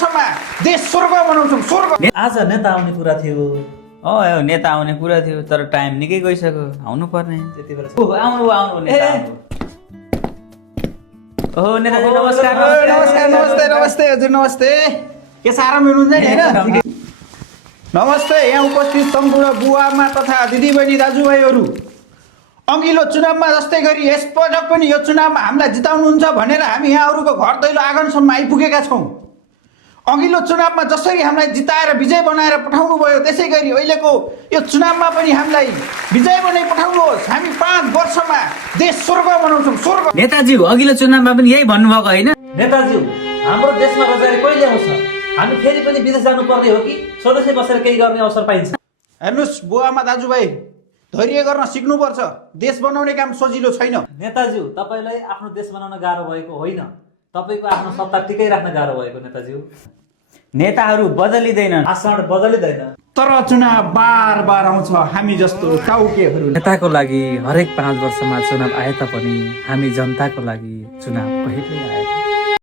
वर्षमा देश स्वर्ग बनाउँछौँ स्वर्ग। आज नेता आउने कुरा थियो। नेता आउने कुरा थियो तर टाइम निकै गइसक्यो, आउनु पर्ने त्यति बेला। आउनु नेता आउनु। ओहो नेताजी नमस्कार। नमस्कार नमस्ते नमस्ते हजुर नमस्ते। के साह्रो हुनुहुन्छ नि होइन? नमस्ते यहाँ उपस्थित सम्पूर्ण बुवामा तथा दिदीबहिनी दाजुभाइहरू, अघिल्लो चुनावमा जस्तै गरी यसपटक पनि यो चुनावमा हामीलाई जिताउनुहुन्छ भनेर हामी यहाँहरूको घर दैलो आँगनसम्म आइपुगेका छौँ। अघिल्लो चुनावमा जसरी हामीलाई जिताएर विजय बनाएर पठाउनु भयो त्यसै गरी अहिलेको यो चुनावमा पनि हामीलाई विजय बनाइ पठाउनुहोस्। हामी 5 वर्षमा देश स्वर्ग बनाउँछौँ स्वर्ग। नेताजी अघिल्लो चुनावमा पनि यही भन्नुभएको होइन? नेताजी हाम्रो देशमा रोजगारी कहिले आउँछ? हामी फेरि पनि विदेश जानुपर्ने हो कि स्वदेशै बसेर केही गर्ने अवसर पाइन्छ? हेर्नुहोस् बुवामा दाजुभाइ, धैर्य गर्न सिक्नुपर्छ। देश बनाउने काम सजिलो छैन। नेताजी तपाईँलाई आफ्नो देश बनाउन गाह्रो भएको होइन, तपाईँको आफ्नो सत्ता टिकै राख्न गाह्रो भएको। नेताजी नेताहरू बदलिँदैनन्, आषाढ बदलिँदैन, तर चुनाव बार बार आउँछ। हामी जस्तो टाउकेहरू नेताको लागि हरेक 5 वर्षमा चुनाव आए तापनि हामी जनताको लागि चुनाव कहिल्यै आएन।